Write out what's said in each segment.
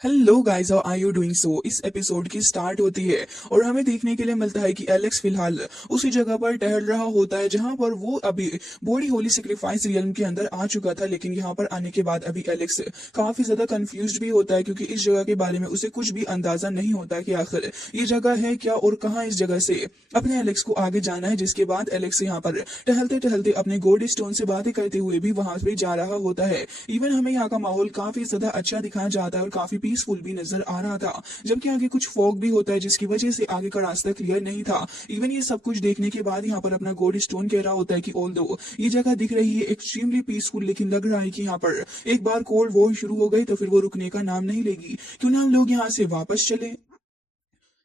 Hello guys, how are you doing? So इस episode की start होती है और हमें देखने के लिए मिलता है कि एलेक्स फिलहाल उसी जगह पर टहल रहा होता है जहां पर वो अभी बॉडी होली सेक्रीफाइस रियल्म के अंदर आ चुका था। लेकिन यहाँ पर आने के बाद अभी एलेक्स काफी ज्यादा कंफ्यूज्ड भी होता है क्योंकि इस जगह के बारे में उसे कुछ भी अंदाजा नहीं होता कि आखिर ये जगह है क्या और कहाँ इस जगह से अपने एलेक्स को आगे जाना है। जिसके बाद एलेक्स यहाँ पर टहलते टहलते अपने गोल्ड स्टोन से बातें करते हुए भी वहां पे जा रहा होता है। इवन हमें यहाँ का माहौल काफी ज्यादा अच्छा दिखाया जाता है और काफी पीसफुल भी नजर आ रहा था, जबकि आगे कुछ फॉग भी होता है जिसकी वजह से आगे का रास्ता क्लियर नहीं था। इवन ये सब कुछ देखने के बाद यहाँ पर अपना गोल्ड स्टोन कह रहा होता है कि ऑल्दो ये जगह दिख रही है एक्सट्रीमली पीसफुल, लेकिन लग रहा है कि यहाँ पर एक बार कोल्ड वॉर शुरू हो गई तो फिर वो रुकने का नाम नहीं लेगी। क्यों ना हम लोग यहाँ से वापस चले।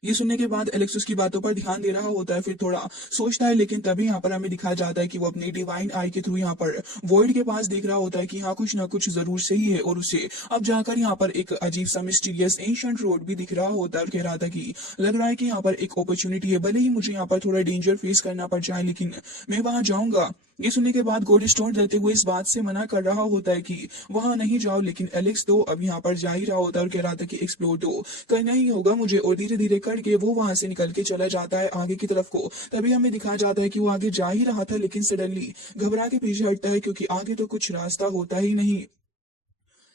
ये सुनने के बाद एलेक्स उसकी बातों पर ध्यान दे रहा होता है, फिर थोड़ा सोचता है, लेकिन तभी यहाँ पर हमें दिखाया जाता है कि वो अपनी डिवाइन आई के थ्रू यहाँ पर वॉइड के पास देख रहा होता है कि यहाँ कुछ ना कुछ जरूर सही है। और उसे अब जाकर यहाँ पर एक अजीब सा मिस्टीरियस एंशिएंट रोड भी दिख रहा होता है और कह रहा था कि लग रहा है कि यहाँ पर एक अपॉर्चुनिटी है, भले ही मुझे यहाँ पर थोड़ा डेंजर फेस करना पड़ जाए लेकिन मैं वहां जाऊंगा। ये सुनने के बाद गोल्ड स्टोन डरते हुए इस बात से मना कर रहा होता है कि वहां नहीं जाओ, लेकिन एलेक्स तो अब यहाँ पर जा ही रहा होता है और कह रहा था कि एक्सप्लोर तो करना ही होगा मुझे। और धीरे धीरे करके वो वहां से निकल के चला जाता है आगे की तरफ को। तभी हमें दिखाया जाता है कि वो आगे जा ही रहा था लेकिन सडनली घबरा के पीछे हटता है क्योंकि आगे तो कुछ रास्ता होता ही नहीं।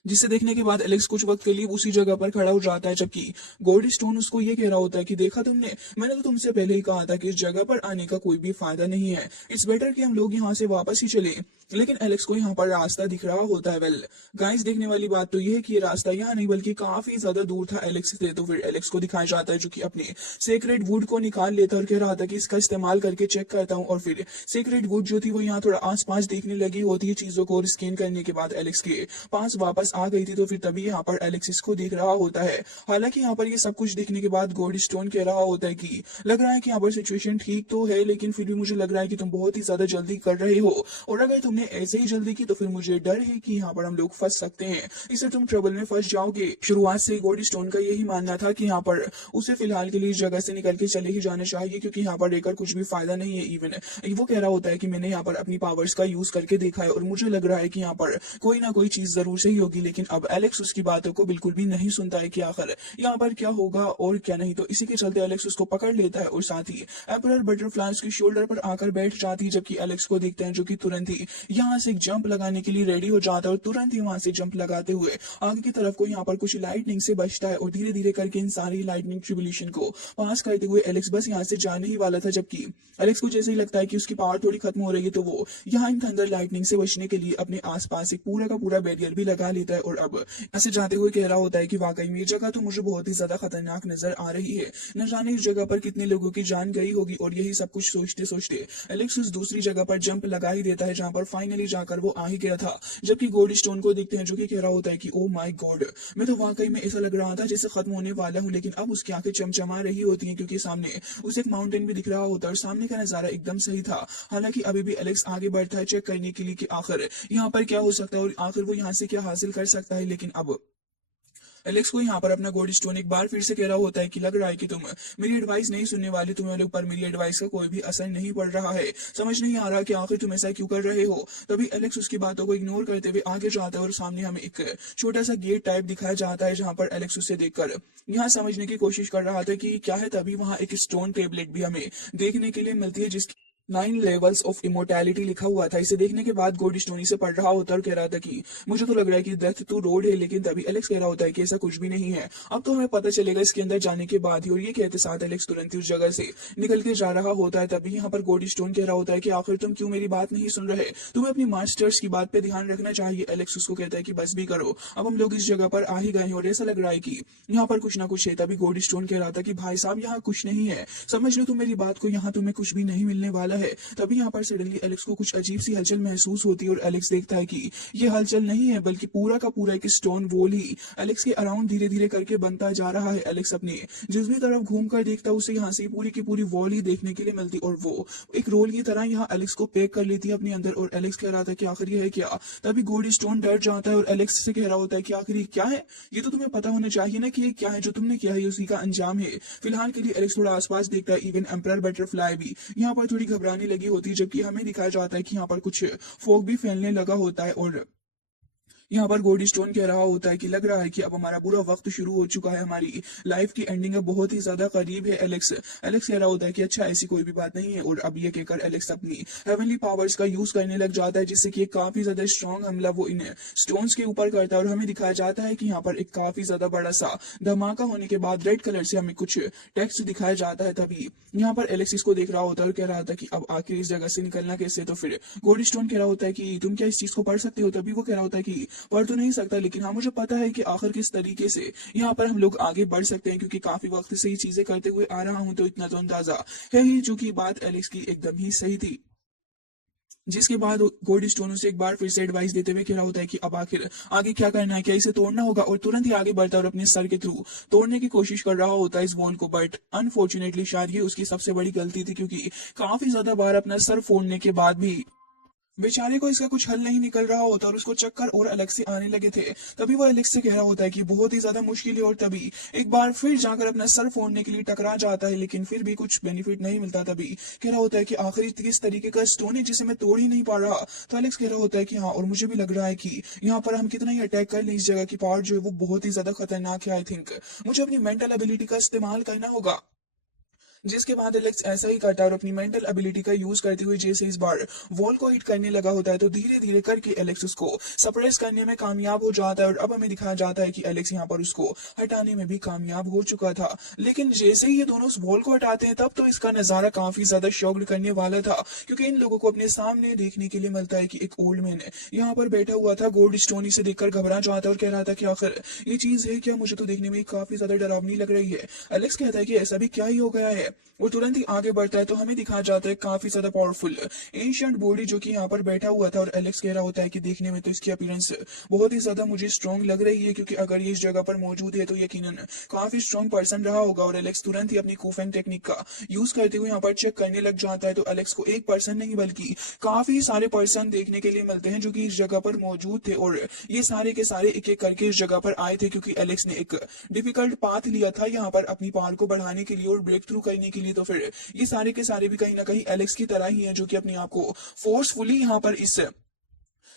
जिसे देखने के बाद एलेक्स कुछ वक्त के लिए उसी जगह पर खड़ा हो जाता है, जबकि गोल्ड स्टोन उसको ये कह रहा होता है कि देखा तुमने, मैंने तो तुमसे पहले ही कहा था कि इस जगह पर आने का कोई भी फायदा नहीं है, इट्स बेटर कि हम लोग यहाँ से वापस ही चले। लेकिन एलेक्स को यहाँ पर रास्ता दिख रहा होता है। वेल गाइस, देखने वाली बात तो ये है कि ये रास्ता यहाँ नहीं बल्कि काफी ज्यादा दूर था एलेक्स से। तो फिर एलेक्स को दिखाया जाता है जो कि अपने सेक्रेट वुड को निकाल लेता है और कह रहा था कि इसका इस्तेमाल करके चेक करता हूँ। और फिर सेक्रेट वुड जो थी वो यहाँ थोड़ा आस पास देखने लगी होती है चीजों को, और स्कैन करने के बाद एलेक्स के पास वापस आ गई थी। तो फिर तभी यहाँ पर एलेक्स इसको देख रहा होता है। हालांकि यहाँ पर ये सब कुछ देखने के बाद गोल्ड स्टोन कह रहा होता है कि लग रहा है कि यहाँ पर सिचुएशन ठीक तो है, लेकिन फिर भी मुझे लग रहा है कि तुम बहुत ही ज्यादा जल्दी कर रहे हो, और अगर तुमने ऐसे ही जल्दी की तो फिर मुझे डर है कि यहाँ पर हम लोग फंस सकते हैं, इससे तुम ट्रबल में फंस जाओगे। शुरुआत से गोल्ड स्टोन का यही मानना था कि यहाँ पर उसे फिलहाल के लिए इस जगह से निकल के चले ही जाना चाहिए क्योंकि यहाँ पर रहकर कुछ भी फायदा नहीं है। इवन वो कह रहा होता है कि मैंने यहाँ पर अपनी पावर्स का यूज करके देखा है और मुझे लग रहा है कि यहाँ पर कोई ना कोई चीज जरूर सही होगी। लेकिन अब एलेक्स उसकी बातों को बिल्कुल भी नहीं सुनता है कि आखिर यहाँ पर क्या होगा और क्या नहीं। तो इसी के चलते एलेक्स उसको पकड़ लेता है और साथ ही एम्परर बटरफ्लाई उसके शोल्डर पर आकर बैठ जाती है, जबकि एलेक्स को देखते हैं जो कि तुरंत ही यहाँ से एक जंप लगाने के लिए रेडी हो जाता है और तुरंत ही वहां से जंप लगाते हुए आगे की तरफ को यहाँ पर कुछ लाइटनिंग से बचता है और धीरे धीरे करके इन सारी लाइटनिंग ट्रिब्यूलेशन को पास करते हुए एलेक्स बस यहाँ से जाने ही वाला था। जबकि एलेक्स को जैसे ही लगता है कि उसकी पावर थोड़ी खत्म हो रही है तो वो यहाँ इन थंडर लाइटनिंग से बचने के लिए अपने आसपास एक पूरा का पूरा बैरियर भी लगा लेता है। और अब ऐसे जाते हुए कह रहा होता है कि वाकई में ये जगह तो मुझे बहुत ही ज्यादा खतरनाक नजर आ रही है, न जाने इस जगह पर कितने लोगों की जान गई होगी। और यही सब कुछ सोचते सोचते एलेक्स उस दूसरी जगह पर जंप लगा ही देता है जहां पर फाइनली जाकर वो आ ही गया था। जबकि गोल्ड स्टोन को देखते हैं जो कि कह रहा होता है कि ओ माय गॉड, मैं तो वाकई में ऐसा लग रहा था जैसे खत्म होने वाला हूँ। लेकिन अब उसकी आंखें चमचमा रही होती हैं क्योंकि सामने उसे एक माउंटेन भी दिख रहा होता है और सामने का नजारा एकदम सही था। हालांकि अभी भी एलेक्स आगे बढ़ता है चेक करने के लिए कि आखिर यहाँ पर क्या हो सकता है और आखिर वो यहाँ से क्या हासिल कर सकता है। लेकिन अब एलेक्स को यहाँ पर अपना गोल्ड स्टोन एक बार फिर से कह रहा होता है कि लग रहा है कि तुम मेरी एडवाइस नहीं सुनने वाली, तुम्हारे ऊपर मेरी एडवाइस का कोई भी असर नहीं पड़ रहा है, समझ नहीं आ रहा कि आखिर तुम ऐसा क्यों कर रहे हो। तभी एलेक्स उसकी बातों को इग्नोर करते हुए आगे जाता है और सामने हमें एक छोटा सा गेट टाइप दिखाया जाता है जहां पर एलेक्स उसे देखकर यहाँ समझने की कोशिश कर रहा था कि क्या है। तभी वहां एक स्टोन टेबलेट भी हमें देखने के लिए मिलती है जिसकी 9 लेवल्स ऑफ इमोर्टैलिटी लिखा हुआ था। इसे देखने के बाद गोल्ड स्टोनी से पढ़ रहा होता है और कह रहा था कि मुझे तो लग रहा है कि डेथ टू रोड है। लेकिन तभी एलेक्स कह रहा होता है कि ऐसा कुछ भी नहीं है, अब तो हमें पता चलेगा इसके अंदर जाने के बाद ही। और ये कहते साथ एलेक्स तुरंत ही उस जगह से निकल के जा रहा होता है। तभी यहाँ पर गोल्ड स्टोन कह रहा होता है कि आखिर तुम क्यों मेरी बात नहीं सुन रहे, तुम्हें अपनी मास्टर्स की बात पे ध्यान रखना चाहिए। एलेक्स उसको कहता है कि बस भी करो, अब हम लोग इस जगह पर आ ही गए हैं और ऐसा लग रहा है कि यहाँ पर कुछ ना कुछ है। तभी गोल्ड स्टोन कह रहा था कि भाई साहब यहाँ कुछ नहीं है, समझ लो तुम मेरी बात को, यहाँ तुम्हें कुछ भी नहीं मिलने वाला है। तभी यहाँ पर सडनली एलेक्स को कुछ अजीब सी हलचल महसूस होती है और एलेक्स देखता है कि ये हलचल नहीं है बल्कि पूरा का पूरा एक स्टोन वॉल ही एलेक्स के अराउंड धीरे धीरे करके बनता जा रहा है। एलेक्स अपने जिस भी तरफ घूम कर देखता है उसे यहाँ से पूरी की पूरी वॉल ही देखने के लिए मिलती और वो एक रोल की तरह यहाँ एलेक्स को पैक कर लेती है अपने अंदर। और एलेक्स कह रहा था कि आखिर ये है क्या। तभी गोल्ड स्टोन डर जाता है और एलेक्स से कह रहा होता है कि आखिर ये क्या है, ये तो तुम्हें पता होना चाहिए ना कि ये क्या है, जो तुमने किया है उसी का अंजाम है। फिलहाल के लिए एलेक्स थोड़ा आसपास देखता है। इवन एम्परर बटरफ्लाई भी यहाँ पर थोड़ी घबराने लगी होती है, जबकि हमें दिखाया जाता है कि यहाँ पर कुछ फॉग भी फैलने लगा होता है। और यहाँ पर गोल्डी स्टोन कह रहा होता है कि लग रहा है कि अब हमारा बुरा वक्त शुरू हो चुका है, हमारी लाइफ की एंडिंग अब बहुत ही ज्यादा करीब है। एलेक्स एलेक्स कह रहा होता है कि अच्छा ऐसी कोई भी बात नहीं है, और अब ये कहकर एलेक्स अपनी हेवनली पावर्स का यूज करने लग जाता है, जिससे कि एक काफी ज्यादा स्ट्रॉन्ग हमला वो इन स्टोन्स के ऊपर करता है। और हमें दिखाया जाता है कि यहाँ पर एक काफी ज्यादा बड़ा सा धमाका होने के बाद रेड कलर से हमें कुछ टेक्स्ट दिखाया जाता है। तभी यहाँ पर एलेक्स इसको देख रहा होता है और कह रहा था कि अब आखिर इस जगह से निकलना कैसे। तो फिर गोल्डी स्टोन कह रहा होता है कि तुम क्या इस चीज को पढ़ सकते हो। तभी वो कह रहा होता है कि पढ़ तो नहीं सकता, लेकिन हाँ मुझे पता है कि आखिर किस तरीके से यहाँ पर हम लोग आगे बढ़ सकते हैं, क्योंकि काफी वक्त से ये चीजें करते हुए आ रहा हूँ। तो इतना तो अंदाजा है ही, जो कि बात एलेक्स की एकदम ही सही थी। जिसके बाद गोल्डी स्टोन उसे एक बार फिर से एडवाइस देते हुए कह रहा होता है कि अब आखिर आगे क्या करना है, क्या इसे तोड़ना होगा। और तुरंत ही आगे बढ़ता है और अपने सर के थ्रू तोड़ने की कोशिश कर रहा होता है इस वॉल को। बट अनफॉर्चुनेटली शायद ये उसकी सबसे बड़ी गलती थी, क्योंकि काफी ज्यादा बार अपना सर फोड़ने के बाद भी बेचारे को इसका कुछ हल नहीं निकल रहा होता और उसको चक्कर और अलग से आने लगे थे। तभी वो एलेक्स से कह रहा होता है कि बहुत ही ज्यादा मुश्किल है, और तभी एक बार फिर जाकर अपना सर फोड़ने के लिए टकरा जाता है, लेकिन फिर भी कुछ बेनिफिट नहीं मिलता। तभी कह रहा होता है कि आखिर किस तरीके का स्टोन है जिसे मैं तोड़ ही नहीं पा रहा। तो एलेक्स कह रहा होता है कि हाँ, और मुझे भी लग रहा है कि यहाँ पर हम कितना ही अटैक कर लें, इस जगह की पावर जो है वो बहुत ही ज्यादा खतरनाक है। आई थिंक मुझे अपनी मेंटल एबिलिटी का इस्तेमाल करना होगा। जिसके बाद एलेक्स ऐसा ही करता है और अपनी मेंटल एबिलिटी का यूज करते हुए जैसे इस बार वॉल को हिट करने लगा होता है, तो धीरे धीरे करके एलेक्स उसको सप्रेस करने में कामयाब हो जाता है। और अब हमें दिखाया जाता है कि एलेक्स यहाँ पर उसको हटाने में भी कामयाब हो चुका था। लेकिन जैसे ही ये दोनों उस वॉल को हटाते हैं, तब तो इसका नजारा काफी ज्यादा शॉक्ड करने वाला था, क्योंकि इन लोगों को अपने सामने देखने के लिए मिलता है कि एक ओल्ड मैन यहाँ पर बैठा हुआ था। गोल्ड स्टोन इसे देखकर घबरा जाता है और कह रहा था कि आखिर ये चीज है क्या, मुझे तो देखने में काफी ज्यादा डरावनी लग रही है। एलेक्स कहता है कि ऐसा भी क्या ही हो गया है। वो तुरंत ही आगे बढ़ता है, तो हमें दिखाया जाता है काफी ज्यादा पावरफुल एंशिएंट बॉडी जो कि यहाँ पर बैठा हुआ था। और एलेक्स कह रहा होता है कि देखने में तो इसकी अपीयरेंस बहुत ही ज्यादा मुझे स्ट्रॉन्ग लग रही है, क्योंकि अगर ये इस जगह पर मौजूद है तो यकीनन काफी स्ट्रॉन्ग पर्सन रहा होगा। और एलेक्स तुरंत ही अपनी कूफेंग टेक्निक का यूज करते हुए यहाँ पर चेक करने लग जाता है। तो एलेक्स को एक पर्सन नहीं बल्कि काफी सारे पर्सन देखने के लिए मिलते हैं जो कि इस जगह पर मौजूद थे, और ये सारे के सारे एक एक करके इस जगह पर आए थे, क्योंकि एलेक्स ने एक डिफिकल्ट पाथ लिया था यहाँ पर अपनी पावर को बढ़ाने के लिए और ब्रेक थ्रू करने के लिए। तो फिर ये सारे के सारे भी कहीं ना कहीं एलेक्स की तरह ही हैं, जो कि अपने आप को फोर्सफुली यहाँ पर इस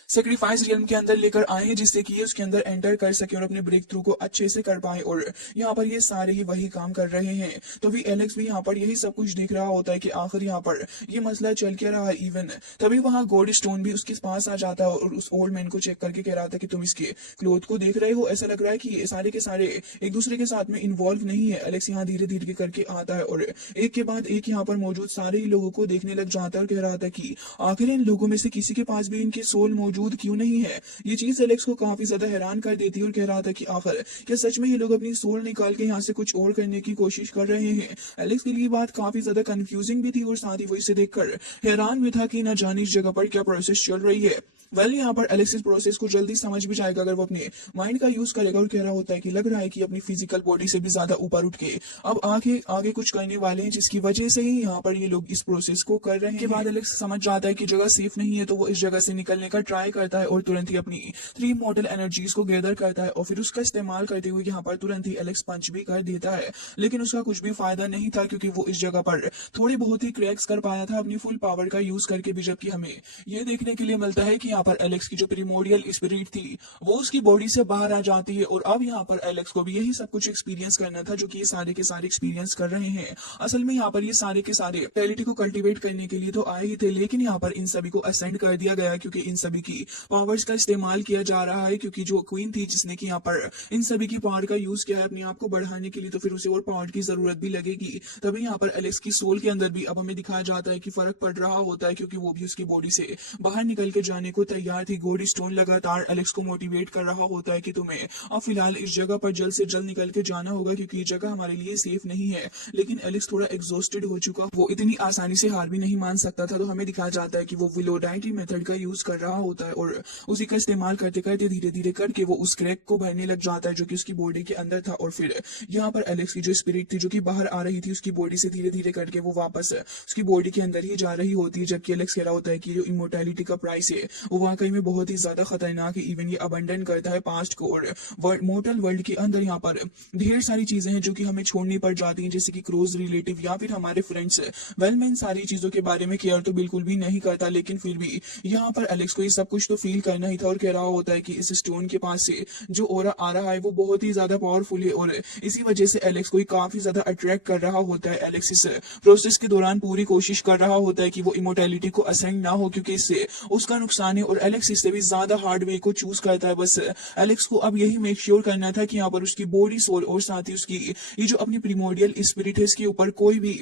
सेक्रीफाइस रियल्म के अंदर लेकर आए हैं, जिससे कि ये उसके अंदर एंटर कर सके और अपने ब्रेक थ्रू को अच्छे से कर पाए। और यहाँ पर ये सारे ही वही काम कर रहे हैं। तो भी एलेक्स भी यहाँ पर यही सब कुछ देख रहा होता है कि आखिर यहाँ पर ये मसला चल क्या रहा है। इवन तभी वहां गोल्ड स्टोन भी उसके पास आ जाता है और उस ओल्ड मैन को चेक करके कह रहा था कि तुम इसके क्लोथ को देख रहे हो, ऐसा लग रहा है कि ये सारे के सारे एक दूसरे के साथ में इन्वॉल्व नहीं है। एलेक्स यहाँ धीरे धीरे करके आता है और एक के बाद एक यहाँ पर मौजूद सारे ही लोगों को देखने लग जाता है और कह रहा था कि आखिर इन लोगों में से किसी के पास भी इनके सोल मौजूद क्यों नहीं है। ये चीज एलेक्स को काफी ज्यादा हैरान कर देती है और कह रहा था कि आखिर क्या सच में ये लोग अपनी सोल निकाल के यहाँ से कुछ और करने की कोशिश कर रहे हैं। एलेक्स के लिए बात काफी ज्यादा कंफ्यूजिंग भी थी और साथ ही वो इसे देखकर हैरान भी था कि न जाने इस जगह पर क्या प्रोसेस चल रही है। यहाँ पर एलेक्स इस प्रोसेस को जल्दी समझ भी जाएगा अगर वो अपने माइंड का यूज करेगा। और कह रहा होता है कि लग रहा है कि अपनी फिजिकल बॉडी से भी ज्यादा ऊपर उठ के अब आगे आगे कुछ करने वाले हैं, जिसकी वजह से ही यहाँ पर ये लोग इस प्रोसेस को कर रहे हैं। के बाद एलेक्स समझ जाता है कि जगह सेफ नहीं है, तो वो इस जगह से निकलने का ट्राई करता है और तुरंत ही अपनी 3 मॉडल एनर्जीज को गैदर करता है और फिर उसका इस्तेमाल करते हुए यहाँ पर तुरंत ही एलेक्स पंच भी कर देता है। लेकिन उसका कुछ भी फायदा नहीं था, क्योंकि वो इस जगह पर थोड़ी बहुत ही क्रैक्स कर पाया था अपनी फुल पावर का यूज करके भी। जबकि हमें ये देखने के लिए मिलता है कि यहाँ पर एलेक्स की जो प्रीमोडियल स्पिरिट थी वो उसकी बॉडी से बाहर आ जाती है। और अब यहाँ पर एलेक्स को भी यही सब कुछ एक्सपीरियंस करना था जो कि ये सारे के सारे एक्सपीरियंस कर रहे हैं। असल में यहाँ पर ये सारे के सारे रियलिटी को कल्टीवेट करने के लिए तो आए ही थे, लेकिन यहाँ पर इन सभी को असेंड कर दिया गया क्योंकि इन सभी की पावर्स का इस्तेमाल किया जा रहा है। क्योंकि जो क्वीन थी जिसने की यहाँ पर इन सभी की पावर का यूज किया है अपने आप को बढ़ाने के लिए, तो फिर उसे और पावर की जरूरत भी लगेगी। तभी यहाँ पर एलेक्स की सोल के अंदर भी अब हमें दिखाया जाता है कि फर्क पड़ रहा होता है, क्योंकि वो भी उसकी बॉडी से बाहर निकल के जाने को तैयार थी। गोल्डी स्टोन लगातार एलेक्स को मोटिवेट कर रहा होता है कि तुम्हें अब फिलहाल इस जगह पर जल्द से जल्द निकल के जाना होगा, क्योंकि ये जगह हमारे लिए सेफ नहीं है। लेकिन एलेक्स थोड़ा एग्जॉस्टेड हो चुका, वो इतनी आसानी से हार भी नहीं मान सकता था। तो हमें दिखाया जाता है कि वो विलोडाइटी मेथड का यूज कर रहा होता है और उसी का इस्तेमाल करते करते धीरे धीरे करके वो उस क्रैक को भरने लग जाता है जो कि उसकी बॉडी के अंदर था। और फिर यहाँ पर एलेक्स की जो स्पिरिट थी जो कि बाहर आ रही थी उसकी बॉडी से धीरे धीरे करके वो वापस उसकी बॉडी के अंदर ही जा रही होती है। जबकि एलेक्स कह रहा होता है कि जो इमोर्टैलिटी का प्राइस है वो वाकई में बहुत ही ज्यादा खतरनाक है। इवन ये अबंडन करता है पास्ट को और मोर्टल वर्ल्ड के अंदर यहाँ पर ढेर सारी चीजें हैं जो कि हमें छोड़नी पड़ जाती हैं, जैसे कि क्लोज रिलेटिव या फिर हमारे फ्रेंड्स। वेल मैं इन सारी चीजों के बारे में केयर तो बिल्कुल भी नहीं करता, लेकिन फिर भी यहाँ पर एलेक्स को ये सब कुछ तो फील करना ही था और कह रहा होता है कि इस स्टोन के पास से जो ऑरा आ रहा है वो बहुत ही ज्यादा पावरफुल है और इसी वजह से एलेक्स को काफी ज्यादा अट्रैक्ट कर रहा होता है। एलेक्स इस प्रोसेस के दौरान पूरी कोशिश कर रहा होता है कि वो इमोर्टैलिटी को असाइन ना हो, क्योंकि इससे उसका नुकसान है और एलेक्स इससे भी ज्यादा हार्ड वे को चूज करता है। बस एलेक्स को अब यही मेक श्योर करना था कि यहाँ पर उसकी बॉडी, सोल और साथ ही उसकी ये जो अपनी प्रीमोडियल स्पिरिट है इसके ऊपर कोई भी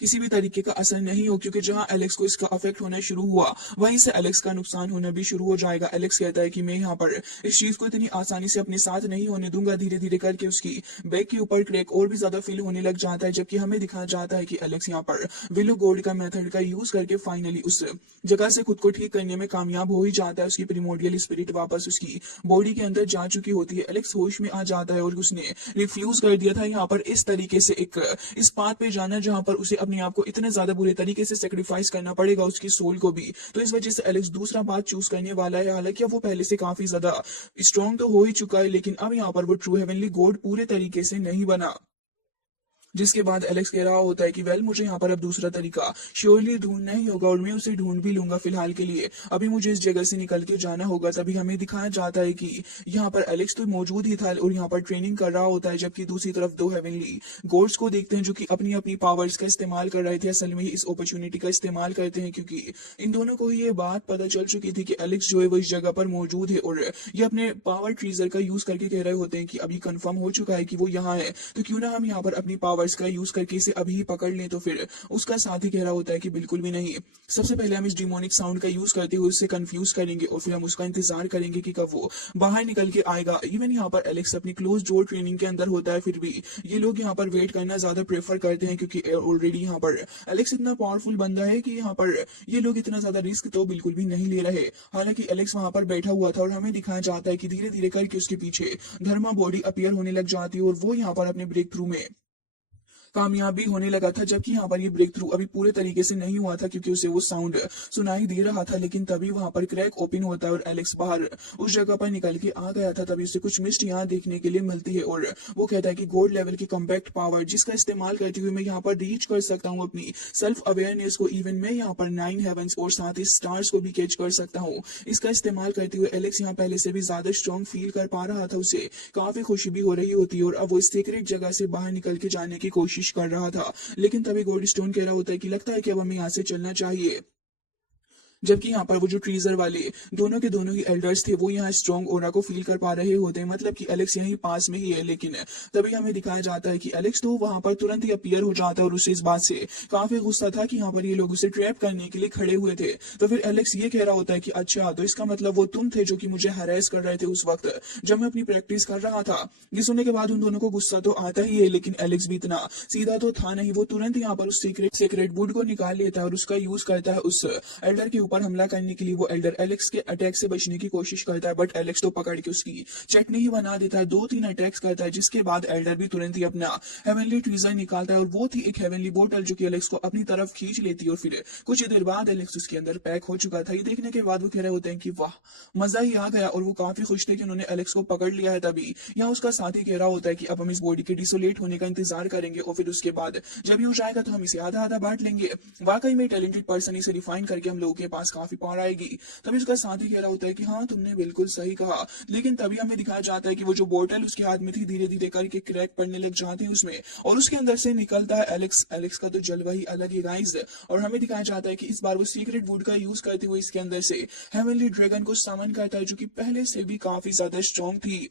किसी भी तरीके का असर नहीं हो, क्योंकि जहां एलेक्स को इसका अफेक्ट होना शुरू हुआ वहीं से एलेक्स का नुकसान होना भी शुरू हो जाएगा। एलेक्स कहता है कि मैं यहाँ पर इस चीज को इतनी आसानी से अपने साथ नहीं होने दूंगा। धीरे धीरे करके उसकी बैक के ऊपर क्रैक और भी ज्यादा फील होने लग जाता है, जबकि हमें दिखाया जाता है कि एलेक्स यहाँ पर विलो गोल्ड का मेथड का यूज करके फाइनली उस जगह से खुद को ठीक करने में कामयाब हो ही जाता है। उसकी प्रीमोडियल स्पिरिट वापस उसकी बॉडी के अंदर जा चुकी होती है। एलेक्स होश में आ जाता है और उसने रिफ्यूज कर दिया था यहाँ पर इस तरीके से इस बात पे जाना जहां पर उसे अपने आप को इतने ज्यादा बुरे तरीके से सेक्रीफाइस करना पड़ेगा, उसकी सोल को भी। तो इस वजह से एलेक्स दूसरा बात चूज करने वाला है। हालांकि अब वो पहले से काफी ज्यादा स्ट्रॉन्ग तो हो ही चुका है, लेकिन अब यहाँ पर वो ट्रू हेवनली गॉड पूरे तरीके से नहीं बना। जिसके बाद एलेक्स कह रहा होता है कि वेल मुझे यहाँ पर अब दूसरा तरीका श्योरली ढूंढना ही होगा और मैं उसे ढूंढ भी लूंगा। फिलहाल के लिए अभी मुझे इस जगह से निकल के जाना होगा। तभी हमें दिखाया जाता है कि यहाँ पर एलेक्स तो मौजूद ही था और यहाँ पर ट्रेनिंग कर रहा होता है, जबकि दूसरी तरफ दो हेवनली गॉड्स को देखते हैं जो कि अपनी अपनी पावर्स का इस्तेमाल कर रहे थे। असल में इस अपॉर्चुनिटी का इस्तेमाल करते हैं क्योंकि इन दोनों को ही ये बात पता चल चुकी थी कि एलेक्स जो है वो इस जगह पर मौजूद है और ये अपने पावर ट्रीजर का यूज करके कह रहे होते हैं कि अभी कंफर्म हो चुका है कि वो यहाँ है, तो क्यों ना हम यहाँ पर अपनी पावर्स का यूज करके इसे अभी पकड़ लें। तो फिर उसका साथी कह रहा होता है कि बिल्कुल भी नहीं, सबसे पहले हम इस डिमोनिक साउंड का यूज करते हुए उससे कंफ्यूज करेंगे और फिर हम उसका इंतजार करेंगे कि कब वो बाहर निकल के आएगा। इवन यहाँ पर एलेक्स अपनी क्लोज डोर ट्रेनिंग के अंदर होता है, फिर भी ये लोग यहाँ पर वेट करना ज्यादा प्रेफर करते हैं क्योंकि ऑलरेडी यहाँ पर एलेक्स इतना पावरफुल बंदा है कि यहाँ पर ये लोग इतना ज्यादा रिस्क तो बिल्कुल भी नहीं ले रहे। हालांकि एलेक्स वहां पर बैठा हुआ था और हमें दिखाया जाता है कि धीरे धीरे करके उसके पीछे धर्मा बॉडी अपीयर होने लग जाती है और वो यहाँ पर अपने ब्रेक थ्रू में कामयाबी होने लगा था। जबकि यहाँ पर ये ब्रेक थ्रू अभी पूरे तरीके से नहीं हुआ था क्योंकि उसे वो साउंड सुनाई दे रहा था, लेकिन तभी वहां पर क्रैक ओपन होता है और एलेक्स बाहर उस जगह पर निकल के आ गया था। तभी उसे कुछ मिस्ट यहाँ देखने के लिए मिलती है और वो कहता है कि गॉड लेवल की कम्पैक्ट पावर जिसका इस्तेमाल करते हुए मैं यहाँ पर रीच कर सकता हूँ अपनी सेल्फ अवेयरनेस को। इवन मैं यहाँ पर 9 हेवंस और साथ ही स्टार्स को भी कैच कर सकता हूँ। इसका इस्तेमाल करते हुए एलेक्स यहाँ पहले से भी ज्यादा स्ट्रॉन्ग फील कर पा रहा था, उसे काफी खुशी भी हो रही होती है और अब वो सीक्रेट जगह से बाहर निकल के जाने की कोशिश कर रहा था। लेकिन तभी गोल्डस्टोन कह रहा होता है कि लगता है कि अब हमें यहाँ से चलना चाहिए। जबकि यहाँ पर वो जो ट्रीजर वाले दोनों के दोनों ही एल्डर्स थे वो यहाँ स्ट्रॉन्ग ओरा को फील कर पा रहे होते हैं, मतलब कि एलेक्स यहीं पास में ही है। लेकिन तभी हमें दिखाया जाता है कि एलेक्स तो वहां पर तुरंत ही अपीयर हो जाता है और उसे इस बात से काफी गुस्सा था कि यहाँ पर ये लोग उसे ट्रैप करने के लिए खड़े हुए थे। तो फिर एलेक्स ये कह रहा होता है कि अच्छा तो इसका मतलब वो तुम थे जो कि मुझे हरेस कर रहे थे उस वक्त जब मैं अपनी प्रैक्टिस कर रहा था। ये सुनने के बाद उन दोनों को गुस्सा तो आता ही है, लेकिन एलेक्स भी इतना सीधा तो था नहीं। वो तुरंत यहाँ पर उस सीक्रेट वुड को निकाल लेता है और उसका यूज करता है उस एल्डर के ऊपर हमला करने के लिए। वो एल्डर एलेक्स के अटैक से बचने की कोशिश करता है, बट एलेक्स तो पकड़ के उसकी चटनी ही बना देता है। 2-3 अटैक्स करता है, जिसके बाद एल्डर भी तुरंत ही अपना हेवनली ट्रीजर निकालता है और वो थी एक हेवनली बोतल जो कि एलेक्स को अपनी तरफ खींच लेती है। और फिर कुछ देर बाद एलेक्स उसके अंदर पैक हो चुका था। ये देखने के बाद वो कह रहे होते हैं कि वाह मजा ही आ गया और वो काफी खुश थे कि उन्होंने एलेक्स को पकड़ लिया है। तभी यहाँ उसका साथी कह रहा होता है कि अब हम इस बॉडी के डिसोलेट होने का इंतजार करेंगे और फिर उसके बाद जब ये हो जाएगा तो हम इसे आधा आधा बांट लेंगे। वाकई में टैलेंटेड पर्सन इसे रिफाइन करके हम लोगों के पास काफी पावर आएगी। तभी उसका साथी कह रहा होता है कि हाँ तुमने बिल्कुल सही कहा। लेकिन तभी हमें दिखाया जाता है कि वो जो बोतल उसके हाथ में थी धीरे धीरे करके क्रैक पड़ने लग जाते हैं उसमें और उसके अंदर से निकलता है एलेक्स। एलेक्स का तो जलवा ही अलग ही गाइस। और हमें दिखाया जाता है कि इस बार वो सीक्रेट वुड का यूज करते हुए इसके अंदर से हेवनली ड्रैगन को समन करता है जो कि पहले से भी काफी ज्यादा स्ट्रॉन्ग थी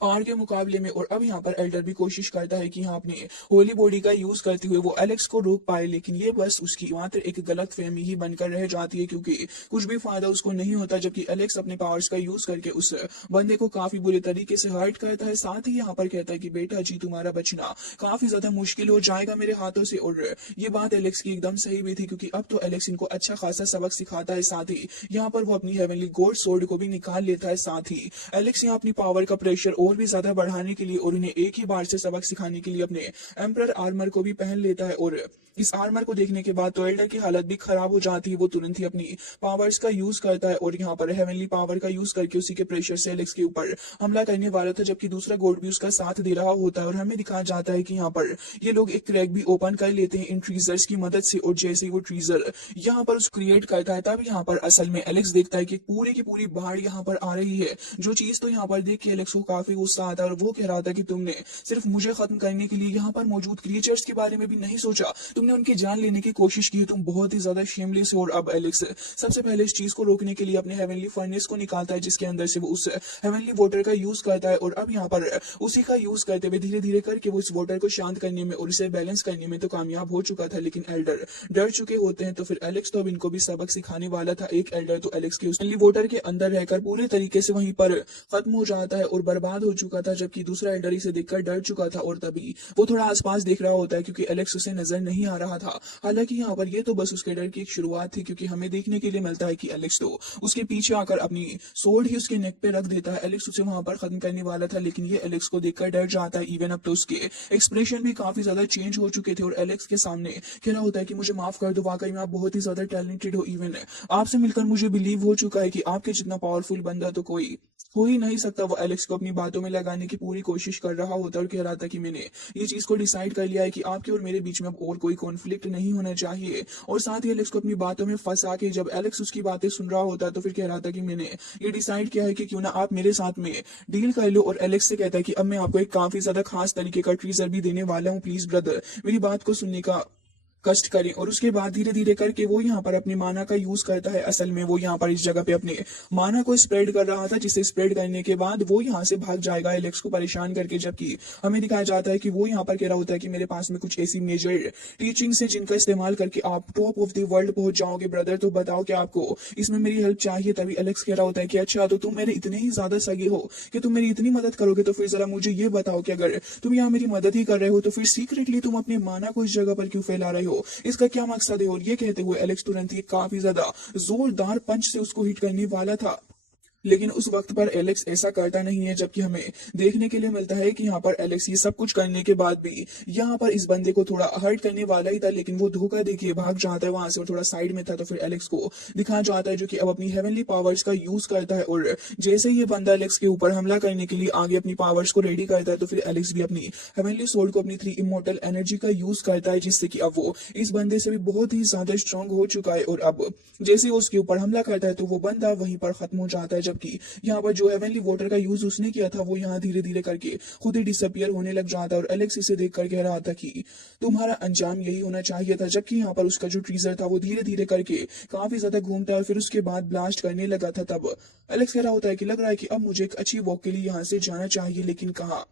पावर के मुकाबले में। और अब यहाँ पर एल्डर भी कोशिश करता है कि यहाँ अपने होली बॉडी का यूज करते हुए वो एलेक्स को रोक पाए, लेकिन ये बस उसकी मात्र एक गलत फहमी ही बनकर रह जाती है क्योंकि कुछ भी फायदा उसको नहीं होता। जबकि एलेक्स अपने पावर्स का यूज करके उस बंदे को काफी बुरे तरीके से हर्ट करता है। साथ ही यहाँ पर कहता है कि बेटा जी तुम्हारा बचना काफी ज्यादा मुश्किल हो जाएगा मेरे हाथों से। और ये बात एलेक्स की एकदम सही भी थी क्योंकि अब तो एलेक्स इनको अच्छा खासा सबक सिखाता है। साथ ही यहाँ पर वो अपनी हेवनली गोल्ड सोर्ड को भी निकाल लेता है। साथ ही एलेक्स यहाँ अपनी पावर का प्रेशर और भी ज्यादा बढ़ाने के लिए और उन्हें एक ही बार से सबक सिखाने के लिए अपने एम्परर आर्मर को भी पहन लेता है। और इस आर्मर को देखने के बाद तो एल्डर की हालत भी खराब हो जाती है। वो तुरंत ही अपनी पावर्स का यूज करता है और यहाँ पर हेवनली पावर का यूज करके उसी के प्रेशर से एलेक्स के ऊपर हमला करने वाला था, जबकि दूसरा गोड भी उसका साथ दे रहा होता है। और हमें दिखाया जाता है कि यहाँ पर ये लोग एक क्रैक भी ओपन कर लेते हैं इन ट्रीजर्स की मदद से। और जैसे ही वो ट्रीजर यहाँ पर उस क्रिएट करता है तब यहाँ पर असल में एलेक्स देखता है कि पूरी की पूरी बाढ़ यहाँ पर आ रही है। जो चीज तो यहाँ पर देख के एलेक्स को काफी गुस्सा आता है और वो कह रहा था कि तुमने सिर्फ मुझे खत्म करने के लिए यहाँ पर मौजूद क्रिएचर्स के बारे में भी नहीं सोचा, तुमने उनकी जान लेने की कोशिश की है, तुम बहुत ही ज्यादा शेमलेस हो। और अब एलेक्स सबसे पहले इस चीज को रोकने के लिए अपने हेवनली फर्नेस को निकालता है, जिसके अंदर से वो उस हेवनली वाटर का यूज करता है। और अब यहाँ पर उसी का यूज करते हुए धीरे धीरे करके वो इस वाटर को शांत करने में और इसे बैलेंस करने में तो कामयाब हो चुका था। लेकिन एल्डर डर चुके होते हैं, तो फिर एलेक्स तो अब इनको भी सबक सिखाने वाला था। एक एल्डर तो एलेक्स के उस वाटर के अंदर रहकर पूरे तरीके से वहीं पर खत्म हो जाता है और बर्बाद हो चुका था, जबकि दूसरा एल्डर इसे देखकर डर चुका था और तभी वो थोड़ा आसपास देख रहा होता है क्योंकि एलेक्स उसे नजर नहीं आ रहा था। हालांकि यहाँ पर ये तो बस उसके डर की एक शुरुआत थी, क्योंकि हमें देखने के लिए मिलता है कि एलेक्स तो उसके पीछे आकर अपनी सोर्ड ही उसके नेक पे रख देता है। एलेक्स उसे वहां पर खत्म करने वाला था, लेकिन ये एलेक्स को देखकर डर जाता है। इवन अब तो उसके एक्सप्रेशन भी काफी ज्यादा चेंज हो चुके थे और एलेक्स के सामने कह रहा होता है कि मुझे माफ कर दो, वाकई में आप बहुत ही ज्यादा टैलेंटेड हो। इवन आपसे मिलकर मुझे बिलीव हो चुका है कि आपके जितना पावरफुल बंदा तो कोई हो ही नहीं सकता। वो एलेक्स को अपनी बातों में लगाने की पूरी कोशिश कर रहा होता और कह रहा था कि मैंने ये चीज को डिसाइड कर लिया है कि आपके और मेरे बीच में अब और कोई कॉन्फ्लिक्ट नहीं होना चाहिए। और साथ ही एलेक्स को अपनी बातों में फंसा के जब एलेक्स उसकी बातें सुन रहा होता है तो फिर कह रहा था कि मैंने ये डिसाइड किया है कि क्यों ना आप मेरे साथ में डील कर लो। और एलेक्स से कहता है कि अब मैं आपको एक काफी ज्यादा खास तरीके का ट्रीजर भी देने वाला हूँ, प्लीज ब्रदर मेरी बात को सुनने का कष्ट करें। और उसके बाद धीरे धीरे करके वो यहाँ पर अपनी माना का यूज करता है। असल में वो यहाँ पर इस जगह पे अपने माना को स्प्रेड कर रहा था, जिसे स्प्रेड करने के बाद वो यहाँ से भाग जाएगा एलेक्स को परेशान करके, जबकि हमें दिखाया जाता है कि वो यहाँ पर कह रहा होता है कि मेरे पास में कुछ ऐसी मेजर टीचिंग्स है जिनका इस्तेमाल करके आप टॉप ऑफ द वर्ल्ड पहुंच जाओगे ब्रदर, तो बताओ कि आपको इसमें मेरी हेल्प चाहिए। तभी एलेक्स कह रहा होता है कि अच्छा तो तुम मेरे इतने ही ज्यादा सगे हो कि तुम मेरी इतनी मदद करोगे, तो फिर जरा मुझे ये बताओ कि अगर तुम यहाँ मेरी मदद ही कर रहे हो तो फिर सीक्रेटली तुम अपने माना को इस जगह पर क्यों फैला रहे हो, इसका क्या मकसद है। और ये कहते हुए एलेक्स तुरंत ही काफी ज्यादा जोरदार पंच से उसको हिट करने वाला था, लेकिन उस वक्त पर एलेक्स ऐसा करता नहीं है। जबकि हमें देखने के लिए मिलता है कि यहाँ पर एलेक्स ये सब कुछ करने के बाद भी यहाँ पर इस बंदे को थोड़ा हर्ट करने वाला ही था, लेकिन वो धोखा देके भाग जाता है वहां से और थोड़ा साइड में था। तो फिर एलेक्स को दिखाया जाता है जो कि अब अपनी हेवनली पावर्स का यूज करता है। और जैसे ही ये बंदा एलेक्स के ऊपर हमला करने के लिए आगे अपनी पावर्स को रेडी करता है तो फिर एलेक्स भी अपनी हेवनली सोल्ड को अपनी 3 इमोर्टल एनर्जी का यूज करता है, जिससे कि अब वो इस बंदे से भी बहुत ही ज्यादा स्ट्रांग हो चुका है। और अब जैसे ही उसके ऊपर हमला करता है तो वो बंदा वहीं पर खत्म हो जाता है, जबकि यहाँ पर जो हेवनली वाटर का यूज उसने किया था वो यहाँ धीरे धीरे करके खुद ही डिसअपियर होने लग जाता है। और एलेक्स इसे देखकर कह रहा था कि तुम्हारा अंजाम यही होना चाहिए था। जबकि यहाँ पर उसका जो ट्रीजर था वो धीरे धीरे करके काफी ज्यादा घूमता है और फिर उसके बाद ब्लास्ट करने लगा था। तब एलेक्स कह रहा होता है कि लग रहा है कि अब मुझे एक अच्छी वॉक के लिए यहाँ से जाना चाहिए, लेकिन कहाँ।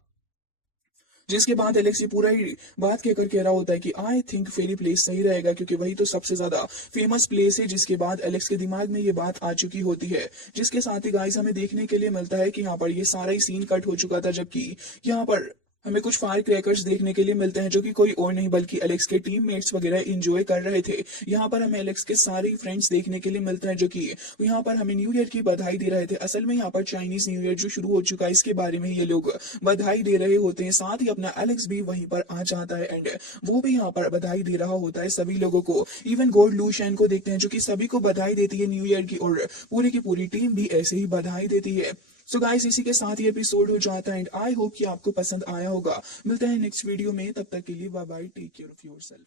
जिसके बाद एलेक्स ये पूरा ही बात कहकर कह रहा होता है कि आई थिंक फेरी प्लेस सही रहेगा, क्योंकि वही तो सबसे ज्यादा फेमस प्लेस है। जिसके बाद एलेक्स के दिमाग में ये बात आ चुकी होती है, जिसके साथ ही गाइस हमें देखने के लिए मिलता है कि यहाँ पर ये सारा ही सीन कट हो चुका था, जबकि यहाँ पर हमें कुछ फायर क्रैकर्स देखने के लिए मिलते हैं जो कि कोई और नहीं बल्कि एलेक्स के टीममेट्स वगैरह एंजॉय कर रहे थे। यहाँ पर हमें एलेक्स के सारे फ्रेंड्स देखने के लिए मिलते हैं जो कि यहाँ पर हमें न्यू ईयर की बधाई दे रहे थे। असल में यहाँ पर चाइनीज न्यू ईयर जो शुरू हो चुका है इसके बारे में ये लोग बधाई दे रहे होते हैं। साथ ही अपना एलेक्स भी वहीं पर आ जाता है एंड वो भी यहाँ पर बधाई दे रहा होता है सभी लोगों को। इवन गोल्ड लूशन को देखते हैं जो कि सभी को बधाई देती है न्यू ईयर की, और पूरी की पूरी टीम भी ऐसे ही बधाई देती है। सो गाइस इसी के साथ ये एपिसोड हो जाता है एंड आई होप कि आपको पसंद आया होगा। मिलते हैं नेक्स्ट वीडियो में, तब तक के लिए bye bye, take care of yourself.